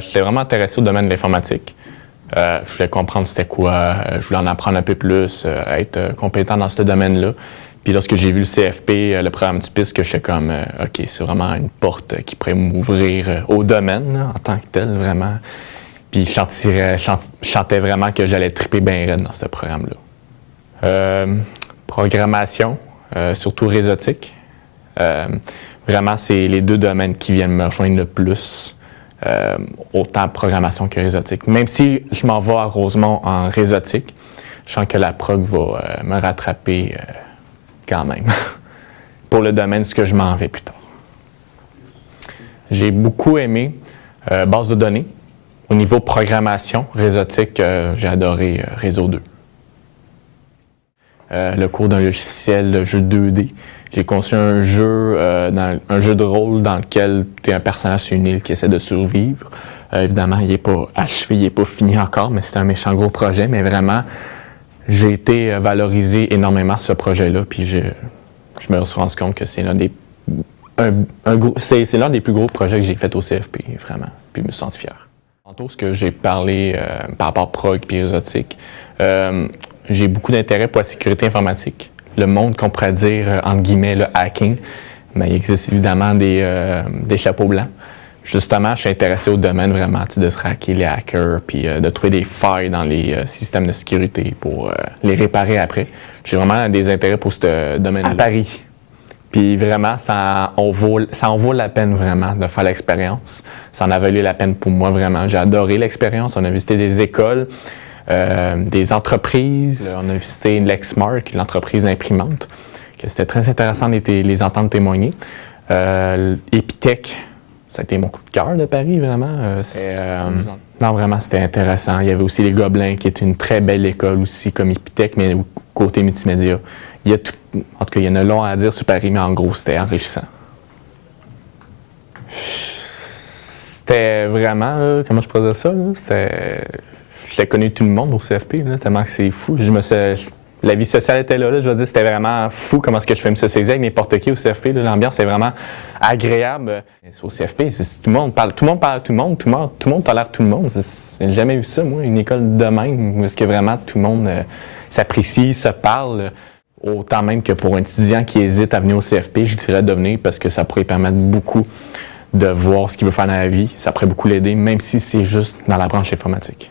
J'étais vraiment intéressé au domaine de l'informatique. Je voulais comprendre c'était quoi, je voulais en apprendre un peu plus, être compétent dans ce domaine-là. Puis lorsque j'ai vu le CFP, le programme du PIS, que j'étais comme, OK, c'est vraiment une porte qui pourrait m'ouvrir au domaine là, en tant que tel, vraiment. Puis je chantais vraiment que j'allais triper bien raide dans ce programme-là. Programmation, surtout réseautique. Vraiment, c'est les deux domaines qui viennent me rejoindre le plus. Autant programmation que réseautique. Même si je m'en vais à Rosemont en réseautique, je sens que la prog va me rattraper quand même pour le domaine ce que je m'en vais plus tard. J'ai beaucoup aimé base de données. Au niveau programmation réseautique, j'ai adoré Réseau 2. Le cours d'un logiciel de jeu 2D. J'ai conçu un jeu de rôle dans lequel tu es un personnage sur une île qui essaie de survivre. Évidemment, il n'est pas achevé, il n'est pas fini encore, mais c'est un méchant gros projet. Mais vraiment, j'ai été valorisé énormément sur ce projet-là. Puis je me suis rendu compte que c'est l'un des plus gros projets que j'ai fait au CFP, vraiment. Puis je me sens fier. Tantôt, ce que j'ai parlé par rapport à prog et réseautique, j'ai beaucoup d'intérêt pour la sécurité informatique. Le monde qu'on pourrait dire, entre guillemets, le hacking, mais il existe évidemment des chapeaux blancs. Justement, je suis intéressé au domaine vraiment de traquer les hackers puis de trouver des failles dans les systèmes de sécurité pour les réparer après. J'ai vraiment des intérêts pour ce domaine-là. À Paris. Puis vraiment, ça en vaut la peine vraiment de faire l'expérience. Ça en a valu la peine pour moi vraiment. J'ai adoré l'expérience. On a visité des écoles. Des entreprises. On a visité Lexmark, l'entreprise d'imprimante, que c'était très intéressant de les entendre témoigner. Epitech, ça a été mon coup de cœur de Paris, vraiment. Non, vraiment, c'était intéressant. Il y avait aussi les Gobelins, qui est une très belle école aussi, comme Epitech, mais côté multimédia. Il y a tout, en tout cas, il y en a long à dire sur Paris, mais en gros, c'était enrichissant. C'était vraiment, là, comment je pourrais dire ça, là, j'ai connu tout le monde au CFP, là, tellement que c'est fou. La vie sociale était là, je veux dire, c'était vraiment fou comment est-ce que je fais me socialiser avec n'importe qui au CFP. Là, l'ambiance est vraiment agréable. Au CFP, tout le monde parle, tout le monde tolère tout le monde. J'ai jamais vu ça, moi, une école de même, où est-ce que vraiment tout le monde s'apprécie, se parle. Autant même que pour un étudiant qui hésite à venir au CFP, je dirais de venir parce que ça pourrait permettre beaucoup de voir ce qu'il veut faire dans la vie. Ça pourrait beaucoup l'aider, même si c'est juste dans la branche informatique.